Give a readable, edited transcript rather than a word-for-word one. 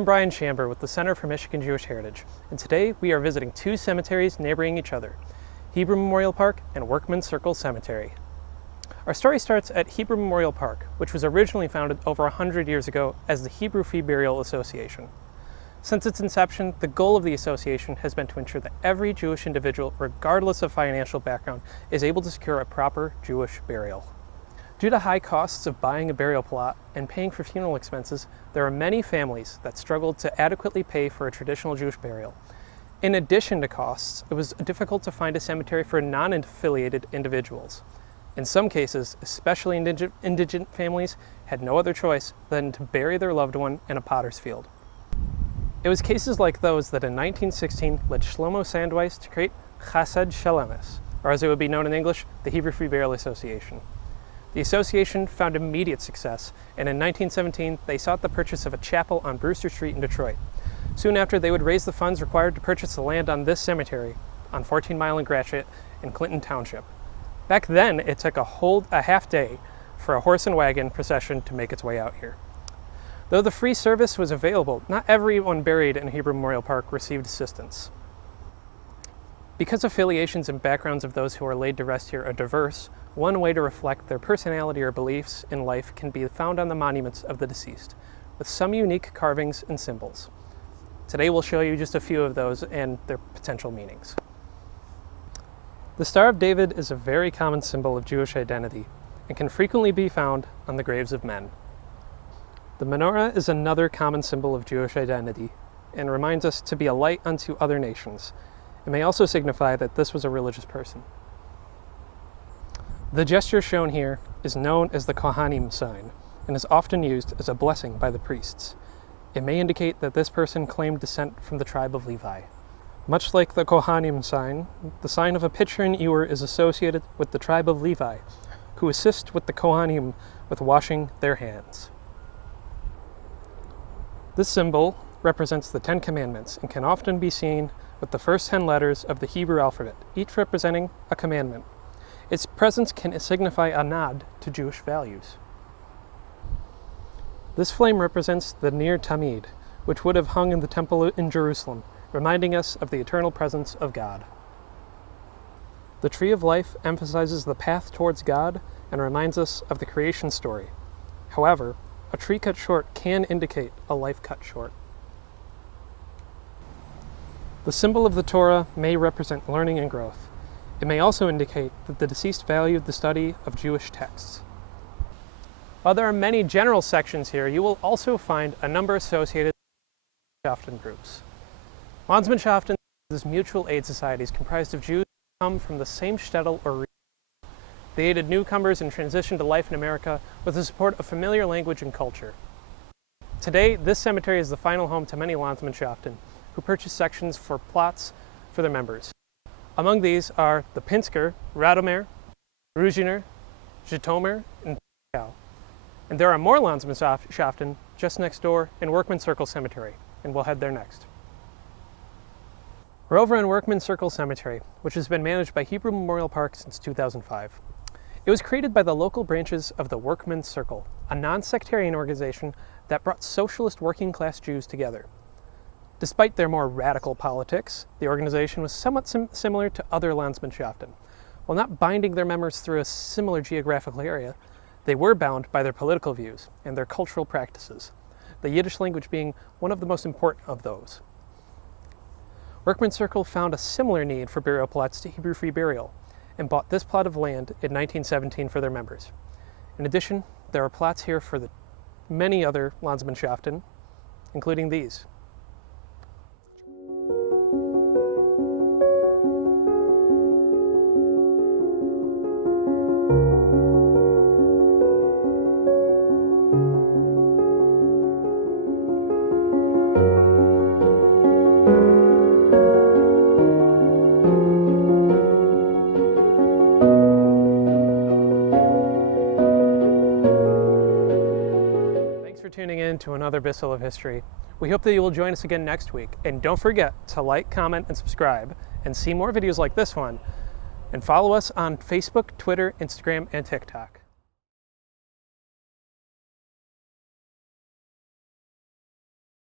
I'm Brian Chamber with the Center for Michigan Jewish Heritage, and today we are visiting two cemeteries neighboring each other, Hebrew Memorial Park and Workmen Circle Cemetery. Our story starts at Hebrew Memorial Park, which was originally founded over 100 years ago as the Hebrew Free Burial Association. Since its inception, the goal of the association has been to ensure that every Jewish individual, regardless of financial background, is able to secure a proper Jewish burial. Due to high costs of buying a burial plot and paying for funeral expenses, there are many families that struggled to adequately pay for a traditional Jewish burial. In addition to costs, it was difficult to find a cemetery for non-affiliated individuals. In some cases, especially indigent families had no other choice than to bury their loved one in a potter's field. It was cases like those that in 1916 led Shlomo Sandweiss to create Chesed Shel Emes, or as it would be known in English, the Hebrew Free Burial Association. The association found immediate success, and in 1917 they sought the purchase of a chapel on Brewster Street in Detroit. Soon after, they would raise the funds required to purchase the land on this cemetery, on 14 Mile and Gratiot in Clinton Township. Back then, it took a half day for a horse and wagon procession to make its way out here. Though the free service was available, not everyone buried in Hebrew Memorial Park received assistance. Because affiliations and backgrounds of those who are laid to rest here are diverse, one way to reflect their personality or beliefs in life can be found on the monuments of the deceased, with some unique carvings and symbols. Today we'll show you just a few of those and their potential meanings. The Star of David is a very common symbol of Jewish identity and can frequently be found on the graves of men. The menorah is another common symbol of Jewish identity and reminds us to be a light unto other nations. It may also signify that this was a religious person. The gesture shown here is known as the Kohanim sign and is often used as a blessing by the priests. It may indicate that this person claimed descent from the tribe of Levi. Much like the Kohanim sign, the sign of a pitcher and ewer is associated with the tribe of Levi, who assist with the Kohanim with washing their hands. This symbol represents the 10 Commandments and can often be seen with the first 10 letters of the Hebrew alphabet, each representing a commandment. Its presence can signify a nod to Jewish values. This flame represents the Ner Tamid, which would have hung in the temple in Jerusalem, reminding us of the eternal presence of God. The Tree of Life emphasizes the path towards God and reminds us of the creation story. However, a tree cut short can indicate a life cut short. The symbol of the Torah may represent learning and growth. It may also indicate that the deceased valued the study of Jewish texts. While there are many general sections here, you will also find a number associated with Landsmannschaften groups. Landsmannschaften is mutual aid societies comprised of Jews who come from the same shtetl or region. They aided newcomers in transition to life in America with the support of familiar language and culture. Today, this cemetery is the final home to many Landsmannschaften who purchase sections for plots for their members. Among these are the Pinsker, Radomer, Ruziner, Zhytomyr, and Pskov. And there are more Landsmannschaften just next door in Workmen Circle Cemetery, and we'll head there next. We're over in Workmen Circle Cemetery, which has been managed by Hebrew Memorial Park since 2005. It was created by the local branches of the Workmen Circle, a non-sectarian organization that brought socialist working-class Jews together. Despite their more radical politics, the organization was somewhat similar to other Landsmannschaften. While not binding their members through a similar geographical area, they were bound by their political views and their cultural practices, the Yiddish language being one of the most important of those. Workmen Circle found a similar need for burial plots to Hebrew Free Burial and bought this plot of land in 1917 for their members. In addition, there are plots here for the many other Landsmannschaften, including these. Tuning in to another Bisel of History. We hope that you will join us again next week, and don't forget to like, comment, and subscribe, and see more videos like this one, and follow us on Facebook, Twitter, Instagram, and TikTok.